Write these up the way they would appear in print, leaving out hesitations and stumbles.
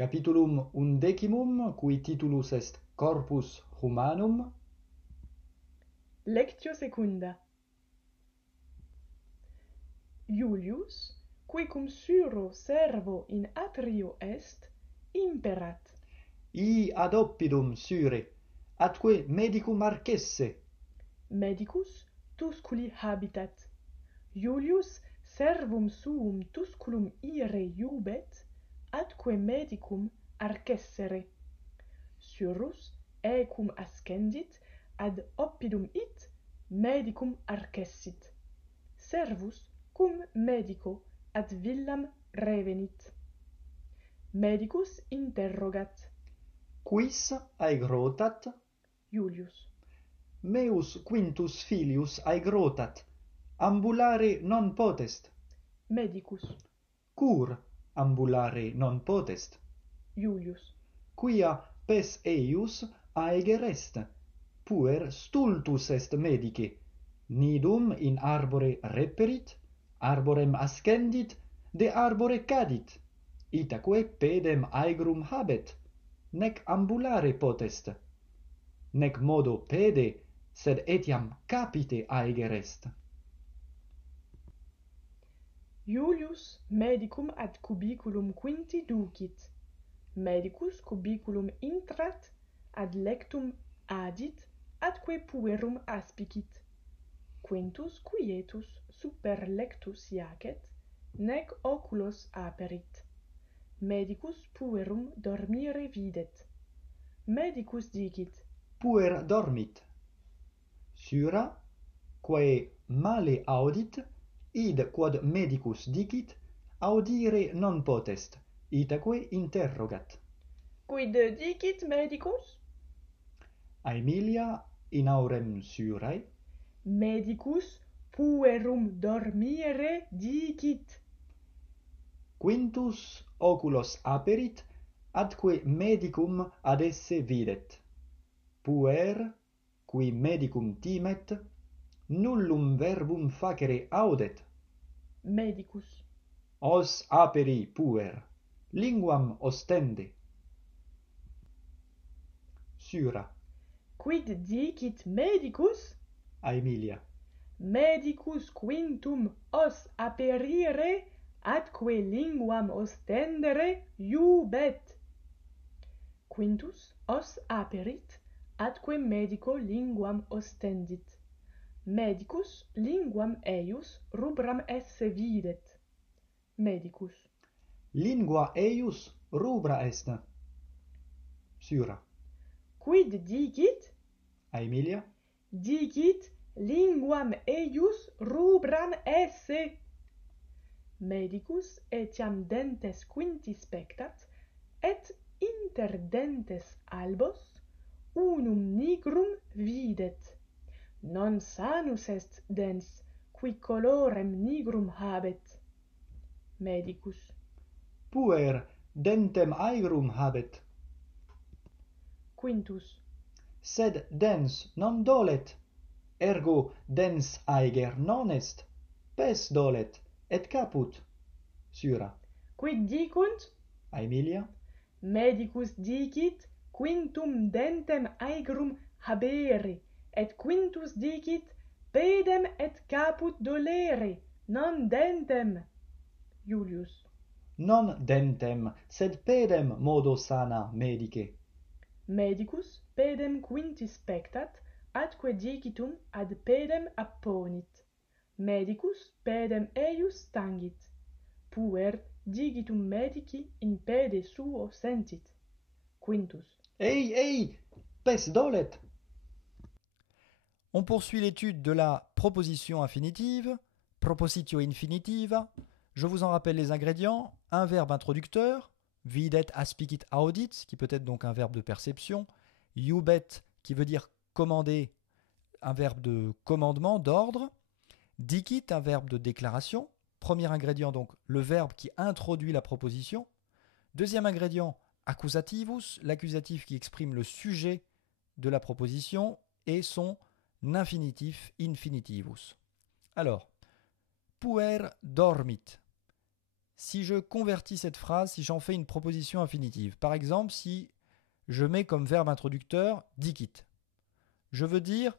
Capitulum undecimum, cui titulus est Corpus Humanum. Lectio secunda. Iulius, qui cum syro servo in atrio est, imperat. Ad oppidum, Syre, atque medicum arcesse. Medicus Tusculi habitat. Iulius servum suum Tusculum ire iubet, atque medicum arcessere. Syrus ecum ascendit, ad oppidum it, medicum arcessit. Servus cum medico ad villam revenit. Medicus interrogat. Quis aegrotat? Iulius. Meus quintus filius aegrotat. Ambulare non potest. Medicus. Cur ambulare non potest? Iulius. Quia pes eius aegerest. Puer stultus est medice. Nidum in arbore reperit, arborem ascendit, de arbore cadit. Itaque pedem aegrum habet, nec ambulare potest. Nec modo pede, sed etiam capite aegerest. Iulius medicum ad cubiculum quinti ducit. Medicus cubiculum intrat, ad lectum adit, atque puerum aspicit. Quintus quietus super lectus iacet, nec oculos aperit. Medicus puerum dormire videt. Medicus dicit. Puer dormit. Syra, quae male audit, id quod medicus dicit, audire non potest, itaque interrogat. Quid dicit medicus? Aemilia in aurem Syrae. Medicus puerum dormire dicit. Quintus oculos aperit, atque medicum ad esse videt. Puer, qui medicum timet, nullum verbum facere audet. Medicus. Os aperi puer, linguam ostende. Syra. Quid dicit medicus? Aemilia. Medicus quintum os aperire, atque linguam ostendere iubet. Quintus os aperit, atque medico linguam ostendit. Medicus linguam eius rubram esse videt. Medicus. Lingua eius rubra est. Syra. Quid dicit? Aemilia. Dicit linguam eius rubram esse. Medicus etiam dentes quinti spectat, et inter dentes albos unum nigrum videt. Non sanus est dens, qui colorem nigrum habet. Medicus. Puer dentem aegrum habet. Quintus. Sed dens non dolet, ergo dens aeger non est, pes dolet, et caput. Syra. Quid dicunt? Aemilia. Medicus dicit quintum dentem aegrum habere, et quintus dicit pedem et caput dolere, non dentem. Iulius. Non dentem, sed pedem modo sana medice. Medicus pedem quinti spectat, atque dicitum ad pedem apponit. Medicus pedem eius tangit. Puer digitum medici in pede suo sentit. Quintus. Ei, pes dolet. On poursuit l'étude de la proposition infinitive, propositio infinitiva. Je vous en rappelle les ingrédients. Un verbe introducteur, videt, aspicit, audit, qui peut être donc un verbe de perception. Iubet, qui veut dire commander, un verbe de commandement, d'ordre. Dicit, un verbe de déclaration. Premier ingrédient, donc, le verbe qui introduit la proposition. Deuxième ingrédient, accusativus, l'accusatif qui exprime le sujet de la proposition et son infinitif, infinitivus. Alors, puer dormit. Si je convertis cette phrase, si j'en fais une proposition infinitive, par exemple, si je mets comme verbe introducteur dicit, je veux dire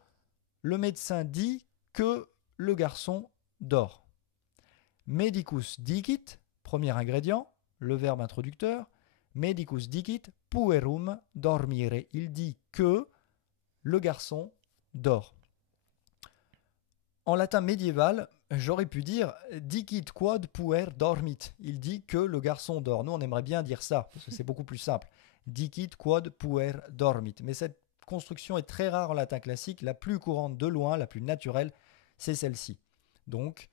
le médecin dit que le garçon dort. Medicus dicit, premier ingrédient, le verbe introducteur. Medicus dicit puerum dormire. Il dit que le garçon dort. En latin médiéval, j'aurais pu dire dicit quod puer dormit. Il dit que le garçon dort. Nous, on aimerait bien dire ça, parce que c'est beaucoup plus simple. Dicit quod puer dormit. Mais cette construction est très rare en latin classique. La plus courante de loin, la plus naturelle, c'est celle-ci. Donc,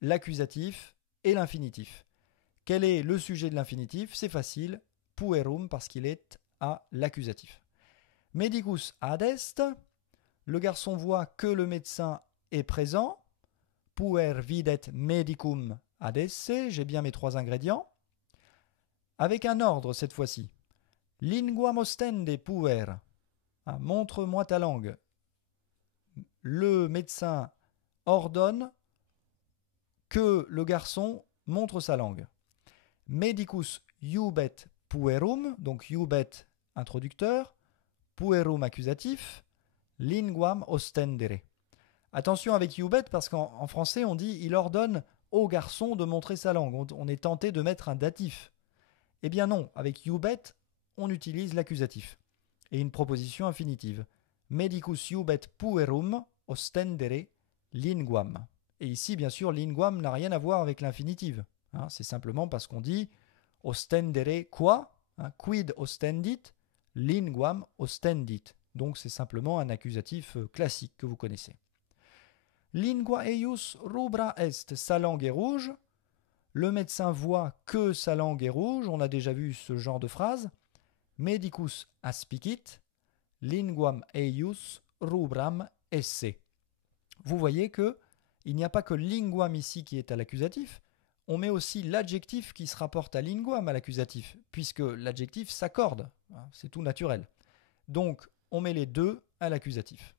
l'accusatif et l'infinitif. Quel est le sujet de l'infinitif? C'est facile, puerum, parce qu'il est à l'accusatif. Medicus ad est, le garçon voit que le médecin est présent. Puer videt medicum ad esse, j'ai bien mes 3 ingrédients. Avec un ordre cette fois-ci. Linguam ostende puer, montre-moi ta langue. Le médecin ordonne que le garçon montre sa langue. Medicus iubet puerum, donc iubet introducteur, puerum accusatif, linguam ostendere. Attention avec iubet parce qu'en français on dit il ordonne au garçon de montrer sa langue. On est tenté de mettre un datif. Eh bien non, avec iubet on utilise l'accusatif et une proposition infinitive. Medicus iubet puerum ostendere linguam. Et ici, bien sûr, linguam n'a rien à voir avec l'infinitive. C'est simplement parce qu'on dit ostendere quoi, quid ostendit, linguam ostendit. Donc c'est simplement un accusatif classique que vous connaissez. Lingua eius rubra est, sa langue est rouge. Le médecin voit que sa langue est rouge. On a déjà vu ce genre de phrase. Medicus aspicit, linguam eius rubram esse. Vous voyez que il n'y a pas que linguam ici qui est à l'accusatif, on met aussi l'adjectif qui se rapporte à linguam à l'accusatif, puisque l'adjectif s'accorde, c'est tout naturel. Donc, on met les deux à l'accusatif.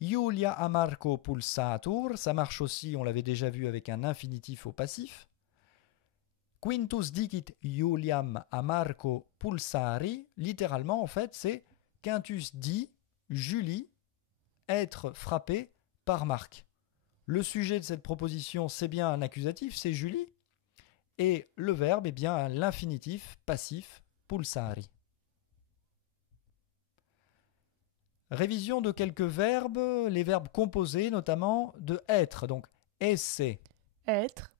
Iulia a Marco pulsatur, ça marche aussi, on l'avait déjà vu avec un infinitif au passif. Quintus dicit Iuliam a Marco pulsari, littéralement en fait c'est Quintus dit Julie être frappée par Marc. Le sujet de cette proposition, c'est bien un accusatif, c'est Julie. Et le verbe est bien l'infinitif passif, pulsari. Révision de quelques verbes, les verbes composés notamment de être. Donc, esse. Être.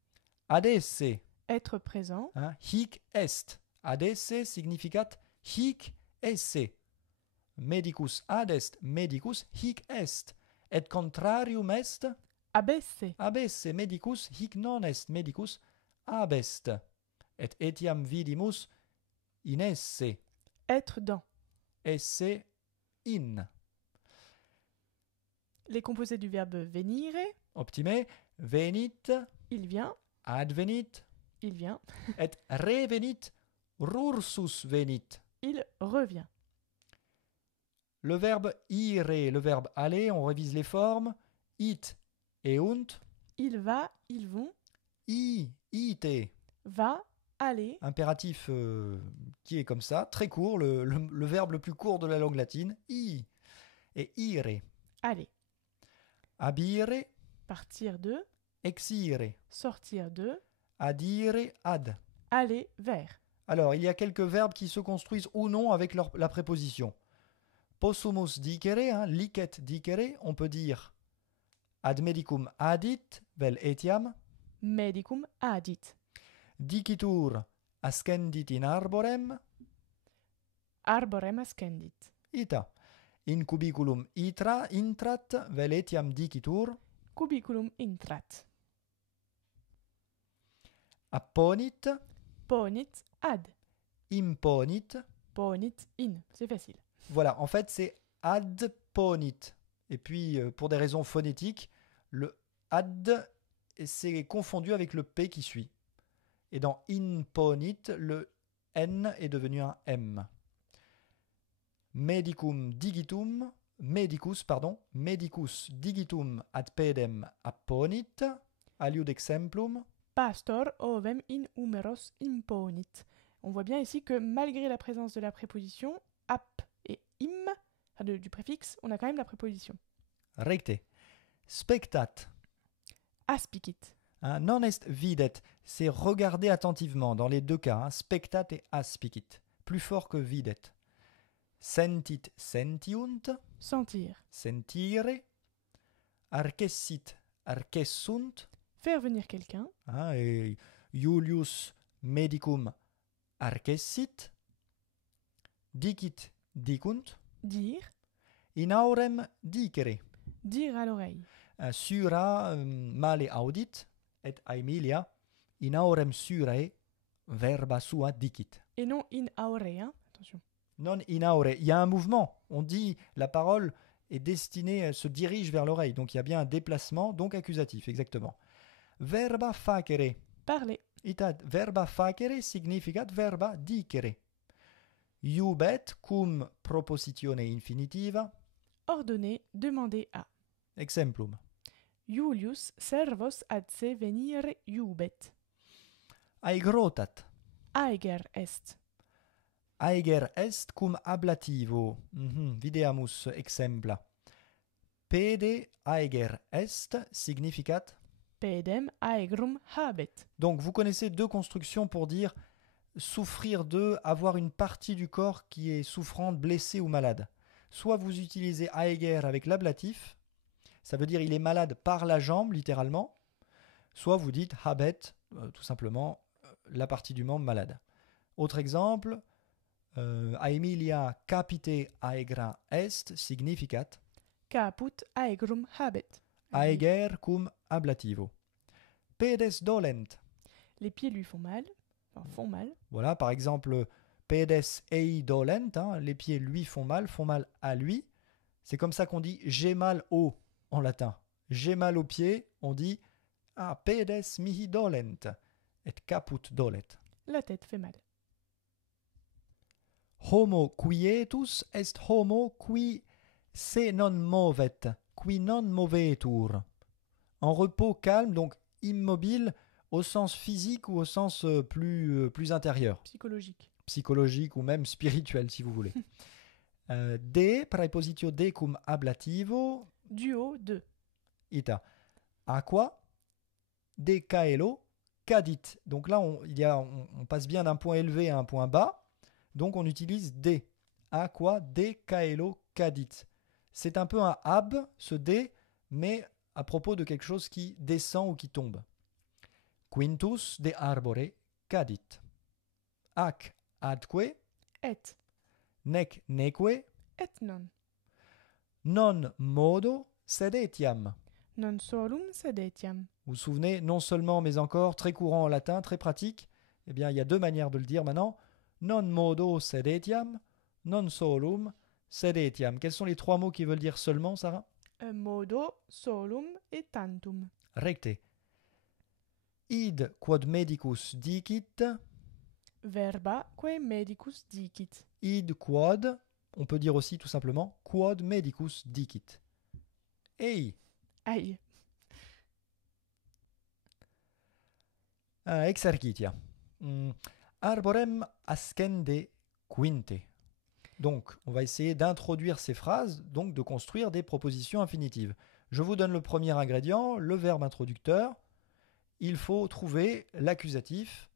Ad esse. Être présent. Hic est. Ad esse significat hic esse. Medicus ad est, medicus hic est. Et contrarium est ab esse. Ab esse, medicus hic non est, medicus ab est. Et etiam vidimus in esse. Être dans. Esse in. Les composés du verbe venire. Optime, venit, Il vient. advenit, Il vient. et revenit, rursus venit. Il revient. Le verbe ire, le verbe aller, on révise les formes. It, eunt. Il va, ils vont. Ite. Va, aller. Impératif qui est comme ça, très court, le verbe le plus court de la langue latine. I. Et ire. Aller. Abire, Partir de. exire. Sortir de. Adire, ad. Aller vers. Alors, il y a quelques verbes qui se construisent ou non avec la préposition. Possumus dicere, licet dicere, on peut dire ad medicum adit, vel etiam. Medicum adit. Dicitur ascendit in arborem, Arborem ascendit. ita. In cubiculum intrat, vel etiam dicitur. Cubiculum intrat. Apponit, Ponit ad. imponit. Ponit in. C'est facile. Voilà, en fait, c'est adponit. Et puis, pour des raisons phonétiques, le ad, c'est confondu avec le P qui suit. Et dans imponit, le N est devenu un M. Medicus digitum ad pedem apponit, aliud exemplum. Pastor ovem in humeros imponit. On voit bien ici que malgré la présence de la préposition ap et im, enfin du préfixe, on a quand même la préposition. Recte. Spectat. Aspicit. Non est videt. C'est regarder attentivement dans les deux cas. Spectat et aspicit. Plus fort que videt. Sentit sentiunt. Sentir. Sentire. Arcessit arcessunt. Faire venir quelqu'un. Et Iulius medicum arcessit. Dicit dicunt. Dire. In aurem dicere. Dire à l'oreille. Sura male audit et Aemilia in aurem surae verba sua dicit. Et non in aure, hein. Attention. Non in aure. Il y a un mouvement. On dit la parole est destinée, elle se dirige vers l'oreille. Donc il y a bien un déplacement, donc accusatif, exactement. Verba facere. Parler. Itat verba facere significat verba dicere. Iubet cum propositione infinitiva. Ordonner, demander à. Exemplum. Iulius servos ad se venire iubet. Aegrotat. Aeger est. Aeger est cum ablativo. Videamus exempla. Pede aeger est significat. Pedem aegrum habet. Donc vous connaissez deux constructions pour dire souffrir de, avoir une partie du corps qui est souffrante, blessée ou malade. Soit vous utilisez aeger avec l'ablatif, ça veut dire il est malade par la jambe, littéralement. Soit vous dites habet, tout simplement, la partie du membre malade. Autre exemple, Aemilia capite aegra est significat. Caput aegrum habet. Aeger cum ablativo. Pedes dolent. Les pieds lui font mal. Enfin, font mal. Voilà, par exemple, pedes ei dolent, les pieds lui font mal à lui. C'est comme ça qu'on dit j'ai mal au en latin. J'ai mal aux pieds, on dit pedes mihi dolent et caput dolet. La tête fait mal. Homo quietus est homo qui se non movet, qui non movetur. En repos calme, donc immobile au sens physique ou au sens plus intérieur. Psychologique. Psychologique ou même spirituel si vous voulez. De, praepositio de cum ablativo. Duo de. Ita. Aqua. De caelo. Cadit. Donc là, on passe bien d'un point élevé à un point bas. Donc on utilise de. Aqua de caelo cadit. C'est un peu un ab, ce de, mais à propos de quelque chose qui descend ou qui tombe. Quintus de arbore cadit. Ac adque. Et. Nec neque. Et non. Non modo sed etiam. Non solum sed etiam. Vous vous souvenez, non seulement mais encore, très courant en latin, très pratique. Eh bien, il y a deux manières de le dire maintenant. Non modo sed etiam, non solum sed etiam. Quels sont les trois mots qui veulent dire seulement, Sarah? Modo, solum et tantum. Recte. Id quod medicus dicit. Verba quae medicus dicit. Id quod, on peut dire aussi tout simplement quod medicus dicit. Ei. Aïe. Exercitia. Arborem ascende quinte. Donc, on va essayer d'introduire ces phrases, donc de construire des propositions infinitives. Je vous donne le premier ingrédient, le verbe introducteur. Il faut trouver l'accusatif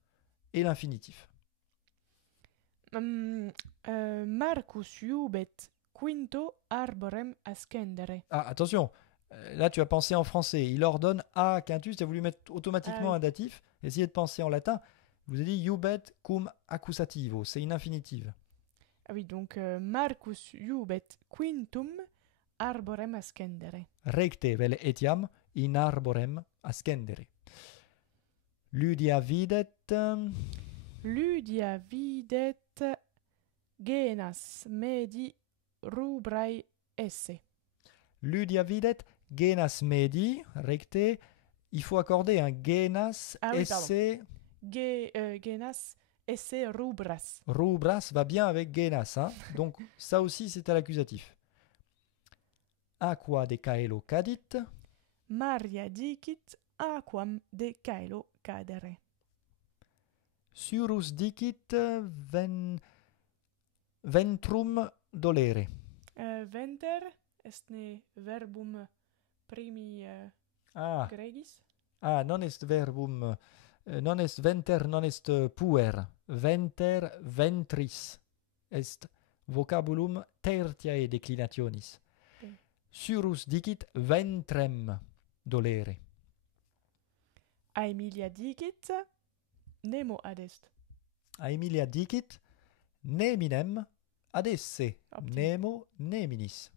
et l'infinitif. Marcus iubet quinto arborem ascendere. Attention, là tu as pensé en français. Il ordonne a quintus, tu as voulu mettre automatiquement un datif. Essayez de penser en latin. Je vous ai dit iubet cum accusativo, c'est une infinitive. Ah oui, donc Marcus iubet quintum arborem ascendere. Recte vel etiam in arborem ascendere. Lydia videt. Lydia videt genas medi rubrae esse. Lydia videt genas medi. Recte. Il faut accorder un genas esse. Genas esse rubras. Rubras va bien avec genas. Donc ça aussi c'est à l'accusatif. Aqua de caelo cadit. Maria dicit aquam de caelo cadere. Surus dicit ventrum dolere. Venter est ne verbum primi gregis. Non est verbum, non est venter, non est puer. Venter ventris est vocabulum tertiae declinationis. Okay. Surus dicit ventrem dolere. Aemilia dicit nemo adest. Aemilia dicit neminem ad esse, Optime. nemo neminis.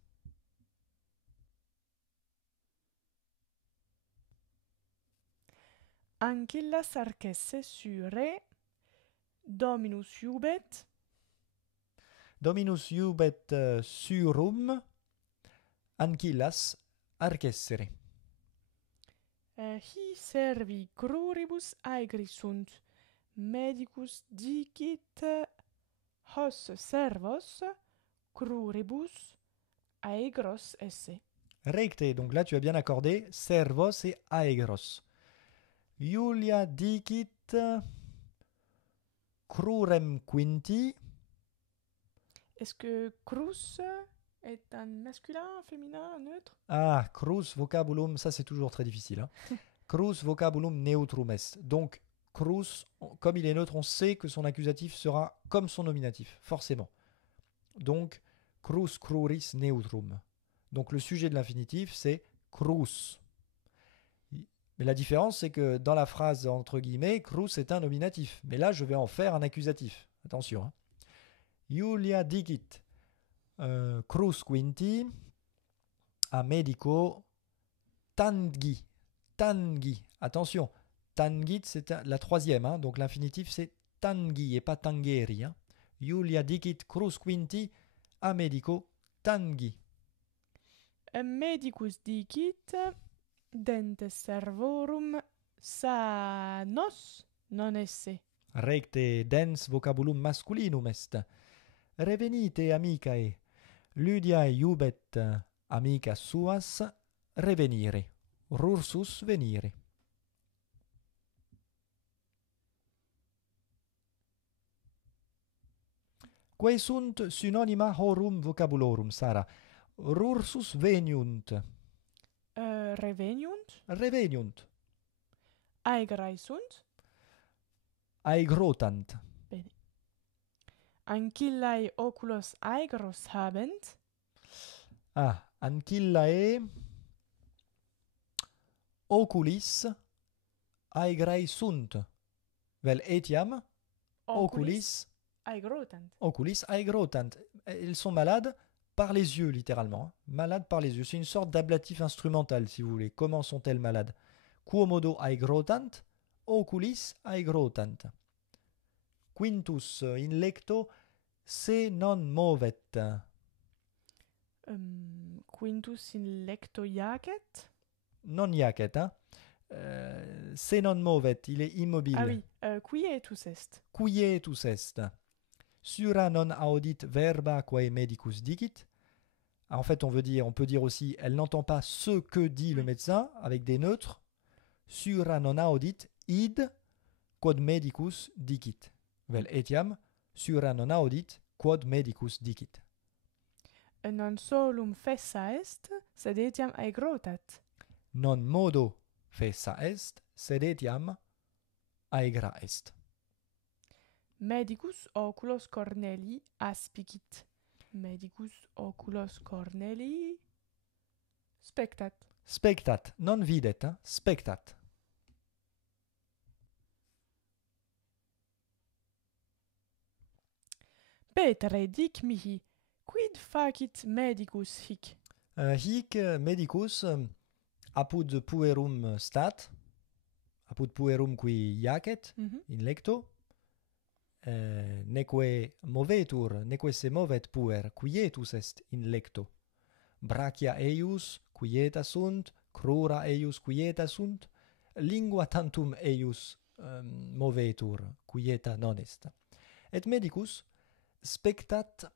Ancillas arcesse sure dominus iubet. Dominus iubet surum ancillas arcessere. Hi servi cruribus aegri sunt. Medicus dicit hos servos cruribus aegros esse. Recte, donc là tu as bien accordé servos et aegros. Iulia dicit crurem quinti. Est-ce que crus est un masculin, un féminin, un neutre? Ah, crus vocabulum, ça c'est toujours très difficile. Hein. Crus vocabulum neutrum est. Donc, crus, comme il est neutre, on sait que son accusatif sera comme son nominatif, forcément. Donc, crus cruris neutrum. Donc, le sujet de l'infinitif, c'est crus. Mais la différence, c'est que dans la phrase, entre guillemets, crus est un nominatif. Mais là, je vais en faire un accusatif. Attention. Hein. Iulia dicit crus quinti a medico tangi. Tangi. Attention. Tangit, c'est la troisième. Hein, donc l'infinitif, c'est tangi et pas tangeri. Hein. Iulia dicit crus quinti a medico tangi. Medicus dicit dentes servorum sanos non esse. Recte dens vocabulum masculinum est. Revenite amicae. Lydia iubet amica suas revenire. Rursus venire. Quae sunt synonyma horum vocabulorum, Sara? Rursus veniunt. Reveniunt. Reveniunt. Aegrae sunt. Aegrotant. Bene. Ancillae oculos aegros habent. Ancillae oculis aegrae sunt. Vel etiam oculis aegrotant. Oculis aegrotant. Ils sont malades par les yeux, littéralement. Hein. Malades par les yeux. C'est une sorte d'ablatif instrumental, si vous voulez. Comment sont-elles malades? Quomodo aegrotant, oculis aegrotant. Quintus in lecto se non movet. Quintus in lecto iacet. Non iacet, hein. Se non movet, il est immobile. Ah oui, quietus est. Quietus est. Sura non audit verba quae medicus dicit. En fait, on peut dire aussi, elle n'entend pas ce que dit le médecin, avec des neutres. Sura non audit id quod medicus dicit. Vel etiam, sura non audit quod medicus dicit. Non solum fessa est, sed etiam aegrotat. Non modo fessa est, sed etiam aegra est. Medicus oculos Cornelii aspicit. Medicus oculos Cornelii spectat. Spectat, non videt, hein? Spectat. Petere, dic mihi, quid facit medicus hic? Hic medicus apud puerum stat, apud puerum qui iacet in lecto, neque movetur, neque se movet puer, quietus est in lecto. Brachia eius quieta sunt, crura eius quieta sunt, lingua tantum eius movetur, quieta non est. Et medicus spectat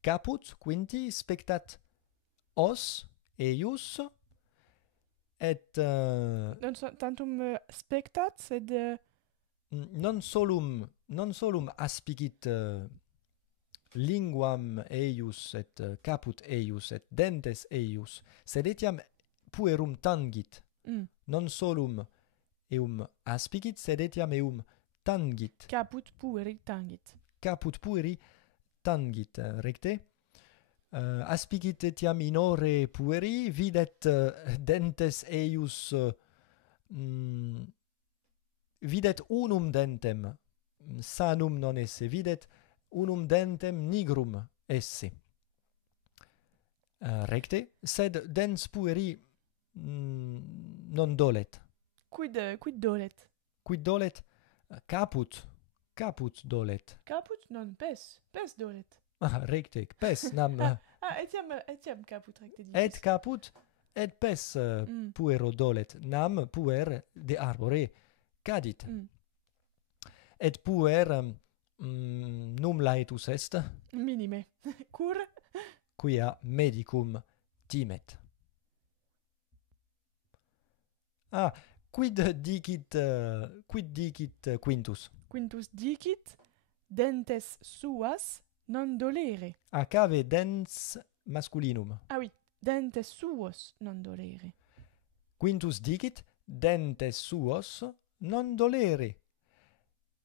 caput, quinti spectat os eius, et Tantum spectat, sed non solum aspicit linguam eius et caput eius et dentes eius, sed etiam puerum tangit. Non solum eum aspicit, sed etiam eum tangit. caput pueri tangit. Caput pueri tangit, recte. Aspicit etiam in ore pueri, videt dentes eius, videt unum dentem, sanum non esse, videt unum dentem nigrum esse. Recte, sed dens pueri non dolet. Quid dolet? Quid dolet? Caput dolet. Caput non pes dolet. Ah, recte, pes nam Etiam caput recte dices. et caput et pes puero dolet, nam puer de arbore cadit. Et puer num laetus est, Minime. Cur? quia medicum timet. Ah, quid dicit Quintus? Quintus dicit dentes suas non dolere. Cave dens masculinum. Ah oui, dentes suos non dolere. Quintus dicit dentes suos non dolere.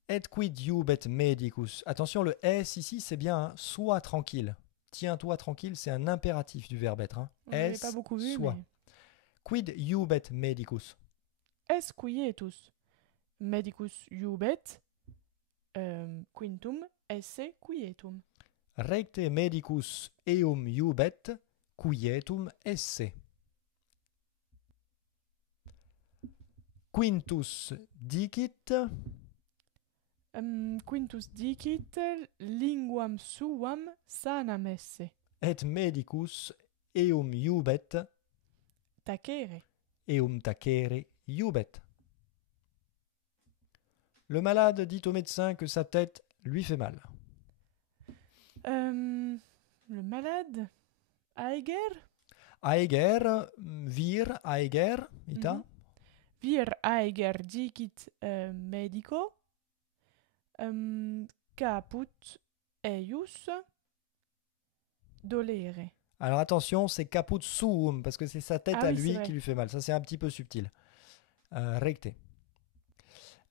Et quid iubet medicus? Attention, le S ici, c'est bien hein, sois tranquille. Tiens-toi tranquille, c'est un impératif du verbe être. Hein. On n'avait pas beaucoup vu, sois. mais... Quid iubet medicus? Es quietus. Medicus iubet, quintum esse quietum. Recte medicus eum iubet, quietum esse. Quintus dicit Quintus dicit linguam suam sanam esse. et medicus eum iubet, Tacere. eum tacere iubet. Le malade dit au médecin que sa tête lui fait mal. Le malade? Aeger? Aeger, vir aeger, ita? Vir aeger dicit medico. Caput eius dolere. Alors attention, c'est caput suum, parce que c'est sa tête Ah à oui, lui c'est vrai. qui lui fait mal. Ça, c'est un petit peu subtil. Recte.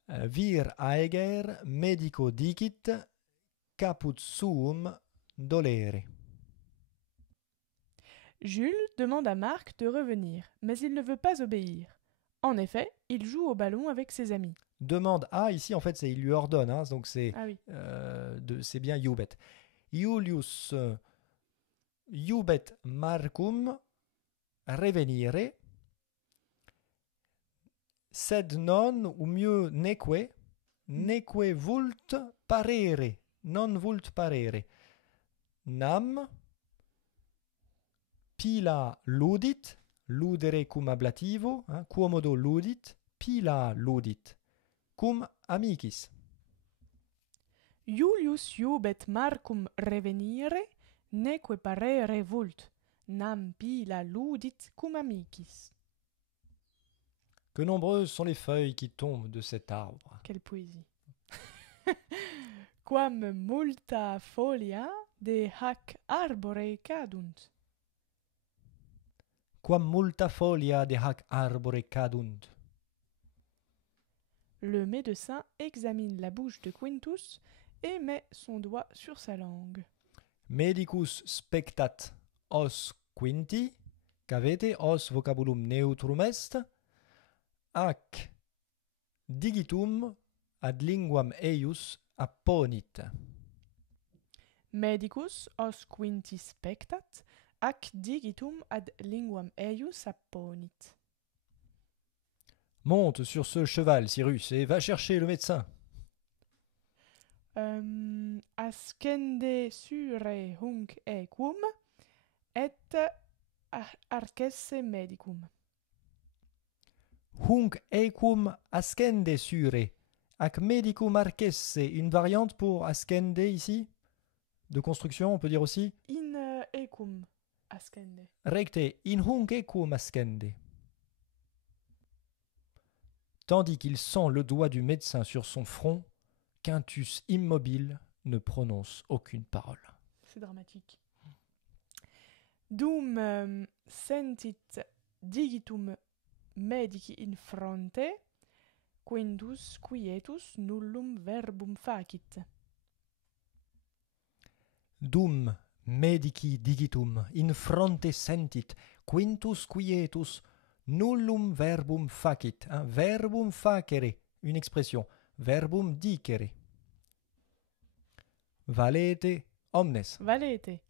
Vir aeger medico dicit caput suum dolere. Jules demande à Marc de revenir, mais il ne veut pas obéir. En effet, il joue au ballon avec ses amis. Demande à, ici en fait, c'est il lui ordonne, hein, donc c'est Ah oui. c'est bien iubet. Iulius iubet Marcum revenire, sed non, ou mieux neque vult parere, non vult parere. Nam pila ludit, ludere cum ablativo, hein, quomodo ludit, pila ludit, cum amicis. Iulius iubet Marcum revenire, neque parere vult, nam pila ludit cum amicis. Que nombreuses sont les feuilles qui tombent de cet arbre. Quelle poésie. Quam multa folia de hac arbore cadunt. Quam multa folia de hac arbore cadunt. Le médecin examine la bouche de Quintus et met son doigt sur sa langue. Medicus spectat os quinti, cavete os vocabulum neutrum est, ac digitum ad linguam eius apponit. Medicus os quinti spectat, ac digitum ad linguam eius apponit. Monte sur ce cheval, Cyrus, et va chercher le médecin. Ascende sure hunc equum et arcesse medicum. Hunc equum ascende sure, ac medicum arcesse, une variante pour ascende ici, de construction, on peut dire aussi. In equum ascende. Recte, in hunc equum ascende. tandis qu'il sent le doigt du médecin sur son front, Quintus immobile ne prononce aucune parole. C'est dramatique. Dum sentit digitum medici in fronte, quintus quietus nullum verbum facit. Dum medici digitum in fronte sentit, quintus quietus nullum verbum facit. Verbum facere, une expression. Verbum dicere. Valete omnes. Valete.